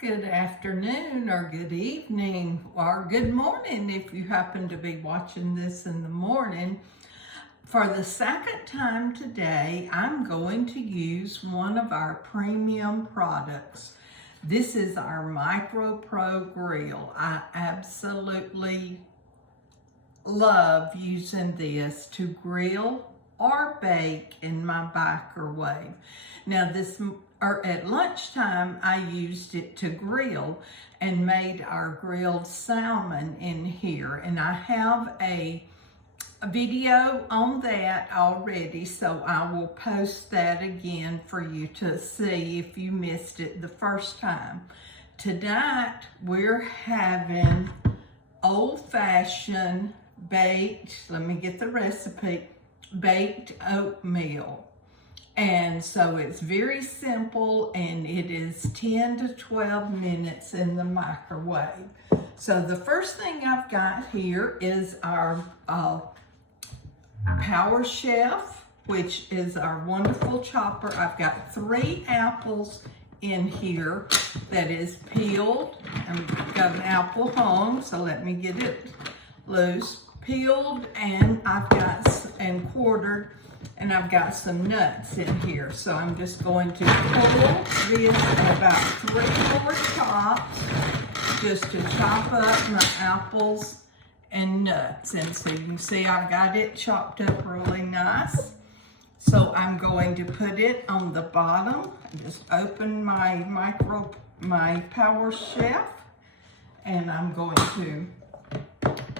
Good afternoon or good evening or good morning if you happen to be watching this in the morning. For the second time today, I'm going to use one of our premium products. This is our Micro Pro Grill. I absolutely love using this to grill or bake in my microwave. Now at lunchtime, I used it to grill and made our grilled salmon in here. And I have a video on that already, so I will post that again for you to see if you missed it the first time. Tonight, we're having old-fashioned baked, let me get the recipe, baked oatmeal. And so it's very simple, and it is 10 to 12 minutes in the microwave. So the first thing I've got here is our Power Chef, which is our wonderful chopper. I've got 3 apples in here that is peeled. I've got an apple hung, so let me get it loose. Peeled, and and quartered. And I've got some nuts in here. So I'm just going to pull this in about 3 more chops just to chop up my apples and nuts. And so you can see I've got it chopped up really nice. So I'm going to put it on the bottom. Just open my Power Chef, and I'm going to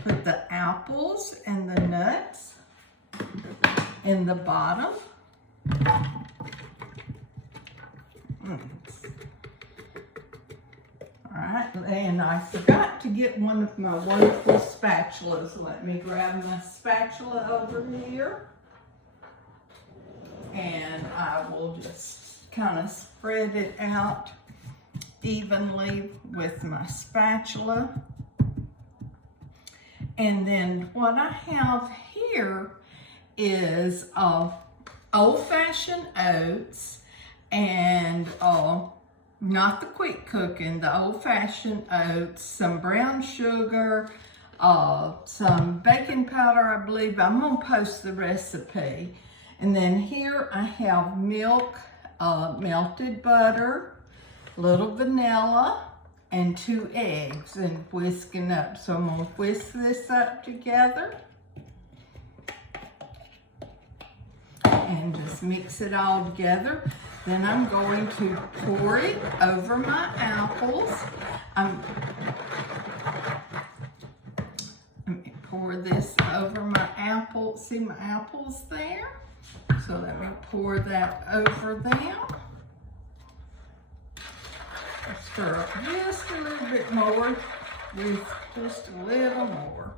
put the apples and the nuts in the bottom. All right, and I forgot to get one of my wonderful spatulas. Let me grab my spatula over here. And I will just kind of spread it out evenly with my spatula. And then what I have here is old-fashioned oats, and not the quick cooking, the old-fashioned oats, some brown sugar, some baking powder, I believe. I'm gonna post the recipe. And then here I have milk, melted butter, a little vanilla, and 2 eggs, and whisking up. So I'm gonna whisk this up together and just mix it all together. Then I'm going to pour it over my apples. Let me pour this over my apple. See my apples there? So let me pour that over them. Stir up just a little bit more, with just a little more.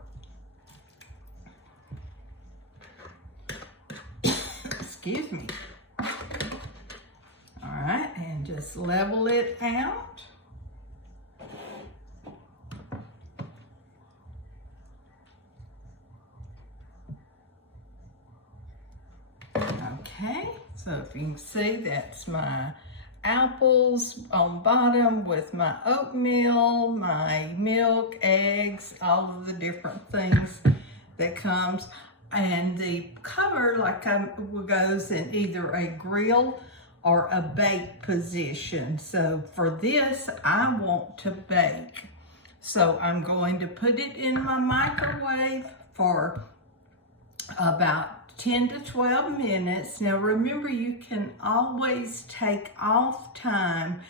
Excuse me. All right, and just level it out. Okay, so if you can see, that's my apples on bottom with my oatmeal, my milk, eggs, all of the different things that comes. And the cover goes in either a grill or a bake position. So for this, I want to bake. So I'm going to put it in my microwave for about 10 to 12 minutes. Now remember, you can always take off time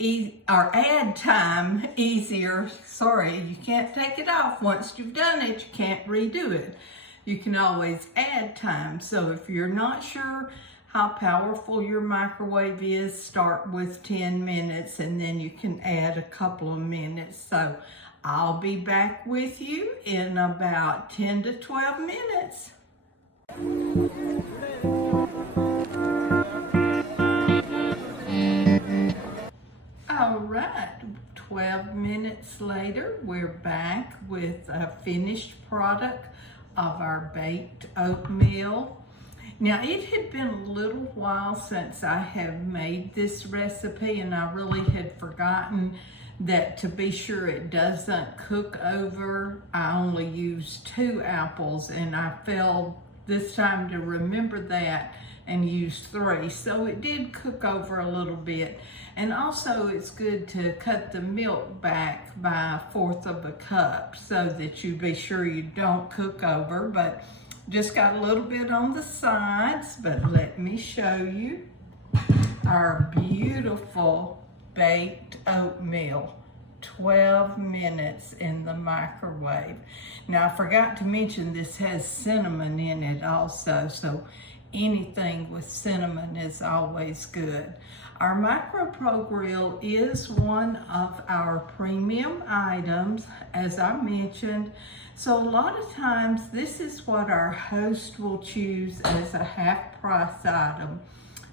or add time easier. Sorry, you can't take it off. Once you've done it, you can't redo it. You can always add time. So if you're not sure how powerful your microwave is, start with 10 minutes and then you can add a couple of minutes. So I'll be back with you in about 10 to 12 minutes. All right, 12 minutes later, we're back with a finished product of our baked oatmeal. Now, it had been a little while since I have made this recipe, and I really had forgotten that to be sure it doesn't cook over, I only used 2 apples, and I failed this time to remember that and used 3. So it did cook over a little bit. And also it's good to cut the milk back by 1/4 of a cup so that you be sure you don't cook over, but just got a little bit on the sides. But let me show you our beautiful baked oatmeal. 12 minutes in the microwave. Now, I forgot to mention this has cinnamon in it also, so anything with cinnamon is always good. Our MicroPro grill is one of our premium items, as I mentioned. So a lot of times this is what our host will choose as a half price item.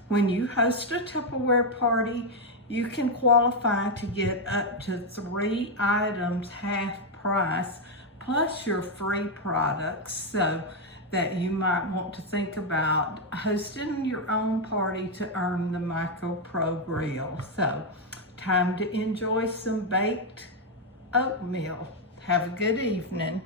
When you host a Tupperware party, you can qualify to get up to 3 items half price plus your free products, so that you might want to think about hosting your own party to earn the MicroPro grill. So time to enjoy some baked oatmeal. Have a good evening.